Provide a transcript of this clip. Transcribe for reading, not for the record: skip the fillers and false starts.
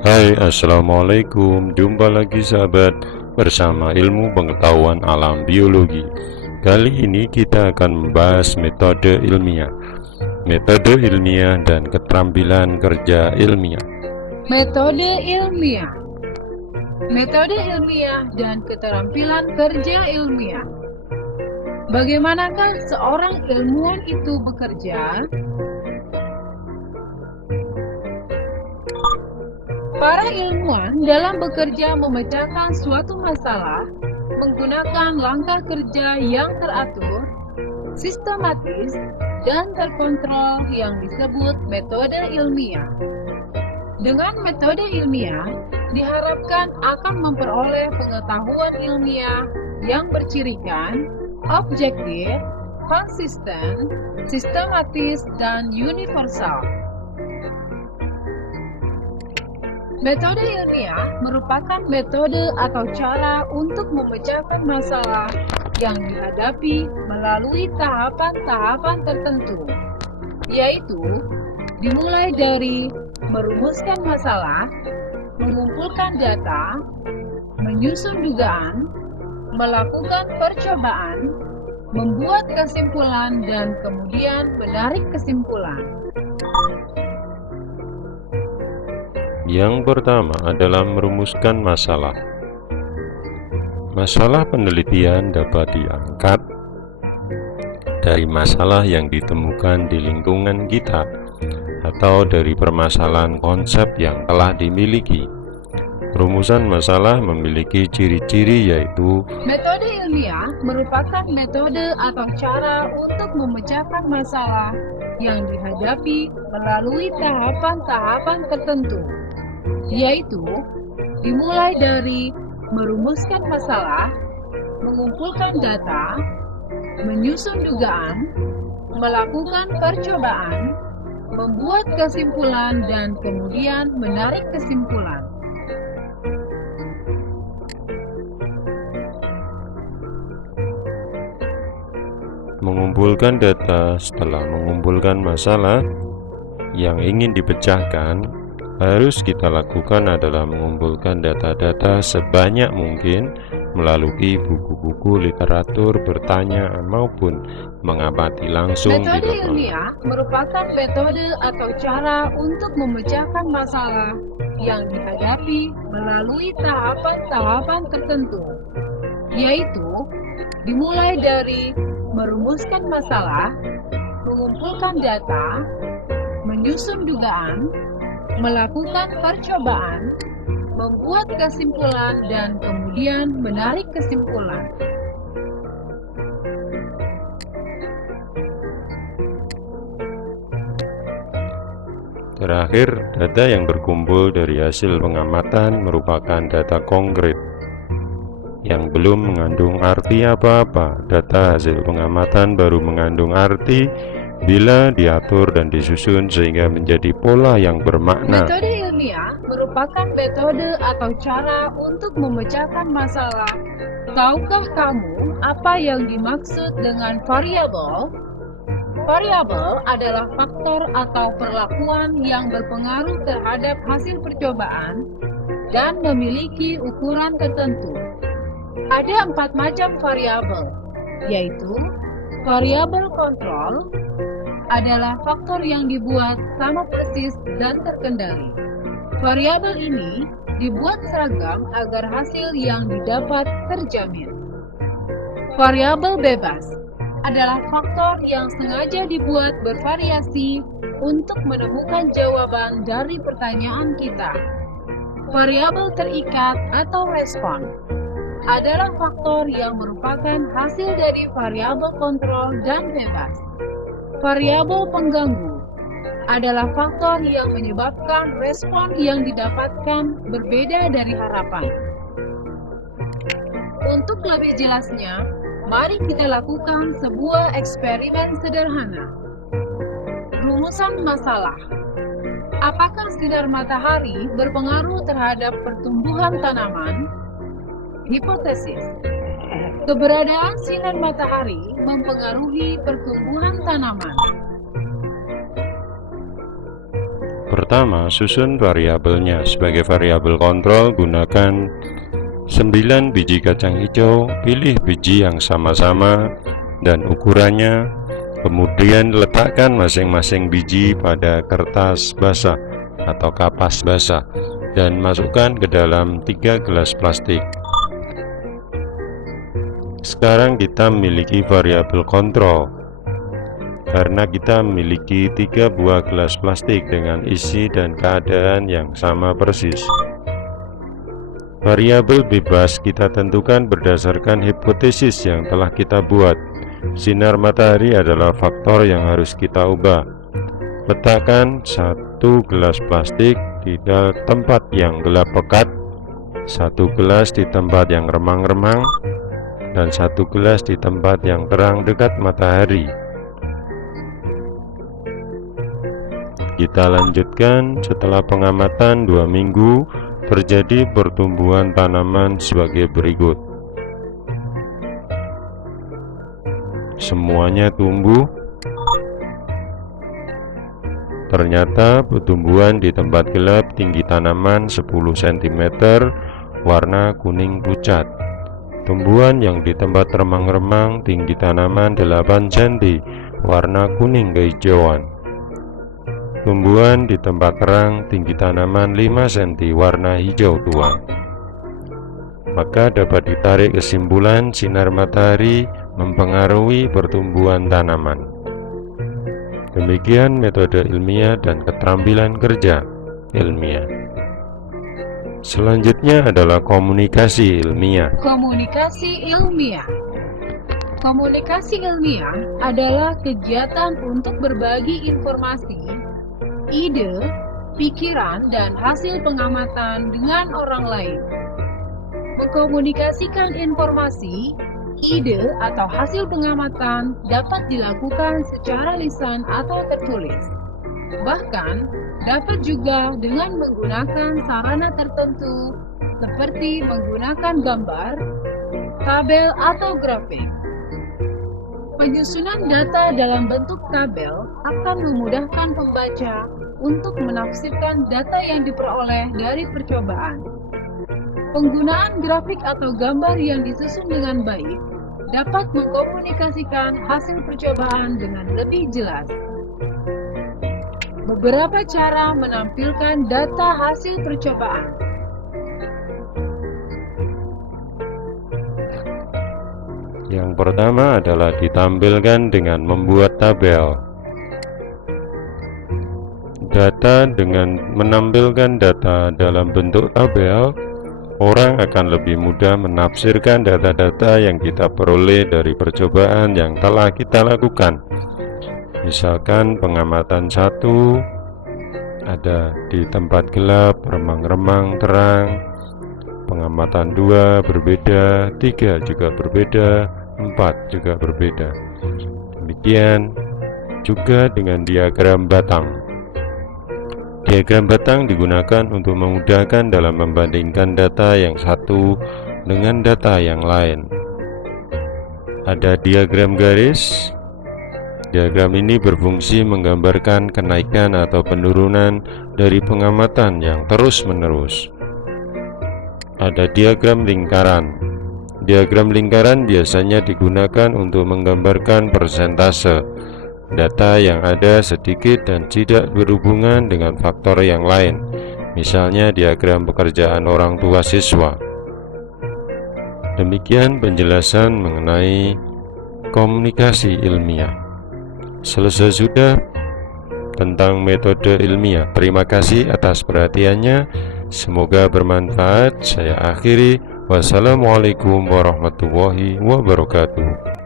Hai, assalamualaikum. Jumpa lagi sahabat bersama ilmu pengetahuan alam biologi. Kali ini kita akan membahas metode ilmiah dan keterampilan kerja ilmiah. Metode ilmiah. Metode ilmiah dan keterampilan kerja ilmiah. Bagaimanakah seorang ilmuwan itu bekerja? Para ilmuwan dalam bekerja memecahkan suatu masalah menggunakan langkah kerja yang teratur, sistematis, dan terkontrol yang disebut metode ilmiah. Dengan metode ilmiah, diharapkan akan memperoleh pengetahuan ilmiah yang bercirikan, objektif, konsisten, sistematis, dan universal. Metode ilmiah merupakan metode atau cara untuk memecahkan masalah yang dihadapi melalui tahapan-tahapan tertentu, yaitu dimulai dari merumuskan masalah, mengumpulkan data, menyusun dugaan, melakukan percobaan, membuat kesimpulan, dan kemudian menarik kesimpulan. Yang pertama adalah merumuskan masalah. Masalah penelitian dapat diangkat dari masalah yang ditemukan di lingkungan kita atau dari permasalahan konsep yang telah dimiliki. Rumusan masalah memiliki ciri-ciri yaitu metode ilmiah merupakan metode atau cara untuk memecahkan masalah yang dihadapi melalui tahapan-tahapan tertentu, yaitu dimulai dari merumuskan masalah, mengumpulkan data, menyusun dugaan, melakukan percobaan, membuat kesimpulan, dan kemudian menarik kesimpulan. mengumpulkan data. Setelah mengumpulkan masalah yang ingin dipecahkan, harus kita lakukan adalah mengumpulkan data-data sebanyak mungkin melalui buku-buku literatur, bertanya maupun mengamati langsung di Metode lapangan. ilmiah merupakan metode atau cara untuk memecahkan masalah yang dihadapi melalui tahapan-tahapan tertentu, yaitu dimulai dari merumuskan masalah, mengumpulkan data, menyusun dugaan, melakukan percobaan, membuat kesimpulan, dan kemudian menarik kesimpulan. Terakhir, data yang berkumpul dari hasil pengamatan merupakan data konkret yang belum mengandung arti apa-apa. Data hasil pengamatan baru mengandung arti bila diatur dan disusun sehingga menjadi pola yang bermakna. Metode ilmiah merupakan metode atau cara untuk memecahkan masalah. Tahukah kamu apa yang dimaksud dengan variabel? Variabel adalah faktor atau perlakuan yang berpengaruh terhadap hasil percobaan dan memiliki ukuran tertentu. Ada 4 macam variabel, yaitu variabel kontrol adalah faktor yang dibuat sama persis dan terkendali. Variabel ini dibuat seragam agar hasil yang didapat terjamin. Variabel bebas adalah faktor yang sengaja dibuat bervariasi untuk menemukan jawaban dari pertanyaan kita. Variabel terikat atau respon adalah faktor yang merupakan hasil dari variabel kontrol dan bebas. Variabel pengganggu adalah faktor yang menyebabkan respon yang didapatkan berbeda dari harapan. Untuk lebih jelasnya, mari kita lakukan sebuah eksperimen sederhana. Rumusan masalah. Apakah sinar matahari berpengaruh terhadap pertumbuhan tanaman? Hipotesis. Keberadaan sinar matahari mempengaruhi pertumbuhan tanaman. pertama, susun variabelnya. Sebagai variabel kontrol, gunakan 9 biji kacang hijau, pilih biji yang sama-sama dan ukurannya, kemudian letakkan masing-masing biji pada kertas basah atau kapas basah dan masukkan ke dalam 3 gelas plastik. Sekarang kita memiliki variabel kontrol karena kita memiliki 3 buah gelas plastik dengan isi dan keadaan yang sama persis. Variabel bebas kita tentukan berdasarkan hipotesis yang telah kita buat. Sinar matahari adalah faktor yang harus kita ubah. Letakkan 1 gelas plastik di tempat yang gelap pekat, 1 gelas di tempat yang remang-remang, dan 1 gelas di tempat yang terang dekat matahari. Kita lanjutkan. Setelah pengamatan 2 minggu, terjadi pertumbuhan tanaman sebagai berikut. Semuanya tumbuh. Ternyata pertumbuhan di tempat gelap tinggi tanaman 10 cm, warna kuning pucat. Tumbuhan yang di tempat remang-remang tinggi tanaman 8 cm, warna kuning kehijauan. Tumbuhan di tempat terang tinggi tanaman 5 cm, warna hijau tua. Maka dapat ditarik kesimpulan sinar matahari mempengaruhi pertumbuhan tanaman. Demikian metode ilmiah dan keterampilan kerja ilmiah. Selanjutnya adalah komunikasi ilmiah. Komunikasi ilmiah. Komunikasi ilmiah adalah kegiatan untuk berbagi informasi, ide, pikiran, dan hasil pengamatan dengan orang lain. Mengkomunikasikan informasi, ide, atau hasil pengamatan dapat dilakukan secara lisan atau tertulis. Bahkan, dapat juga dengan menggunakan sarana tertentu seperti menggunakan gambar, tabel, atau grafik. Penyusunan data dalam bentuk tabel akan memudahkan pembaca untuk menafsirkan data yang diperoleh dari percobaan. Penggunaan grafik atau gambar yang disusun dengan baik dapat mengkomunikasikan hasil percobaan dengan lebih jelas. Beberapa cara menampilkan data hasil percobaan. Yang pertama adalah ditampilkan dengan membuat tabel. Data dengan menampilkan data dalam bentuk tabel, orang akan lebih mudah menafsirkan data-data yang kita peroleh dari percobaan yang telah kita lakukan. Misalkan pengamatan 1 ada di tempat gelap, remang-remang, terang. Pengamatan 2 berbeda, 3 juga berbeda, 4 juga berbeda. Demikian juga dengan diagram batang. Diagram batang digunakan untuk memudahkan dalam membandingkan data yang satu dengan data yang lain. Ada diagram garis. Diagram ini berfungsi menggambarkan kenaikan atau penurunan dari pengamatan yang terus-menerus. Ada diagram lingkaran. Diagram lingkaran biasanya digunakan untuk menggambarkan persentase data yang ada sedikit dan tidak berhubungan dengan faktor yang lain, misalnya diagram pekerjaan orang tua siswa. Demikian penjelasan mengenai komunikasi ilmiah. Selesai sudah tentang metode ilmiah. Terima kasih atas perhatiannya. Semoga bermanfaat. Saya akhiri. Wassalamualaikum warahmatullahi wabarakatuh.